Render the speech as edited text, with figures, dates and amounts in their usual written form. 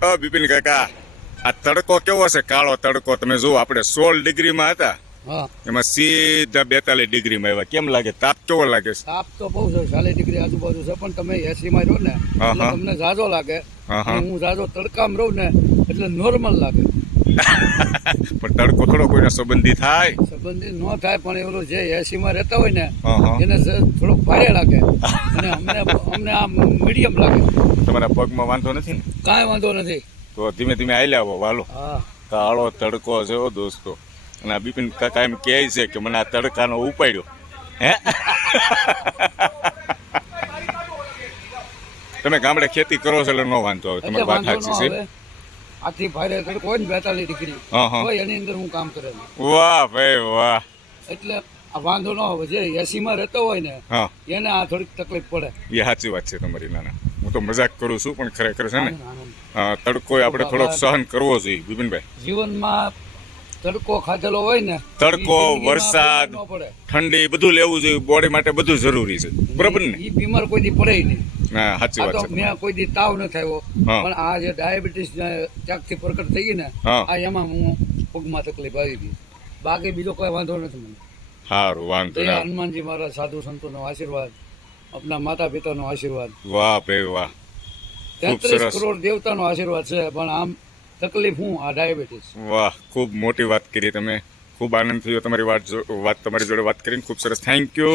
બિપિન કાકા, આ તડકો કેવો છે? કાળો તડકો. તમે જુઓ, આપણે 16 ડિગ્રીમાં હતા, હા, એમાં સીધા 42 ડિગ્રીમાં આવ્યા. કેમ લાગે? તાપ કેવો લાગે છે? તાપ તો બહુ છે, 40 ડિગ્રી આજુબાજુ છે, પણ તમે એસી માં રહો ને હા, એટલે હા. તમને ઝાઝો લાગે. હા, હા. અને હું ઝાઝો તડકામાં રહું ને એટલે નોર્મલ લાગે. પણ તડકો થોડો કોઈને સંબંધી થાય. સંબંધિત ન થાય, પણ એવલું જે એસી માં રહેતા હોય ને હા, હા. એને થોડોક ભારે લાગે, અને અમને આ મીડિયમ લાગે. તમારા પગમાં વાંધો નથી ને? કાંઈ વાંધો નથી. તો ધીમે ધીમે આયલા આવો વાલો. હા, કાળો તડકો છે હો દોસ્તો. અને આ બિપિન કાકા એમ કહે છે કે મને આ તડકાનો ઉપાડ્યો. હે? તમે ગામડે ખેતી કરો છો એટલે નો વાંધો આવે. એટલે તમારી વાત વાંધો ન સાચી છે. આવે. આથી ભારે તડકો હોય ને 42 ડિગ્રી હા, હા. હોય, એની અંદર હું કામ કરેલું, વાહ ભાઈ વાહ. એટલે આ વાંધો ન આવે. જે એસી માં રહેતો હોય ને હા, એને આ થોડીક તકલીફ પડે. એ સાચી વાત છે તમારી. નાના, હું તો મજાક કરું છું, પણ ખરેખર છે ને, આનંદ, આનંદ. તડકો આપણે થોડોક સહન કરવો જોઈએ બિપિનભાઈ. જીવનમાં તડકો ખાધેલો હોય ને, તડકો, ઈ જિંદગીમાં વરસાદ, બીમાર ન પડે. ઠંડી બધું લેવું જોઈએ. બોડી માટે બધું જરૂરી છે, બરોબર ને? ઈ બીમાર કોઈ દી પડે નહીં. હા, સાચી આ વાત તો છે તમારી. મેં કોઈ દી તાવ ન થયો, હા. પણ આ જે ડાયાબિટીસ ત્યાગથી પ્રકટ થઈ ગઈ ને, હા. આ એમાં હું પગમાં તકલીફ આવી ગઈ. બાકી બીજો કોઈ વાંધો નથી મને. સારું, વાંધો એ ના. હનુમાનજી મહારાજ, સાધુ સંતોનો આશીર્વાદ, આપણા માતા પિતાનો આશીર્વાદ, વાહ ભાઈ વાહ. ખૂબ 33 સરસ. કરોડ દેવતાનો આશીર્વાદ છે, પણ આમ તકલીફ હું આ ડાયાબિટીસ. વાહ, ખૂબ મોટી વાત કરી તમે. ખૂબ આનંદ થયો તમારી વાત તમારી જોડે વાત કરીને. ખૂબ સરસ, થેન્ક યુ.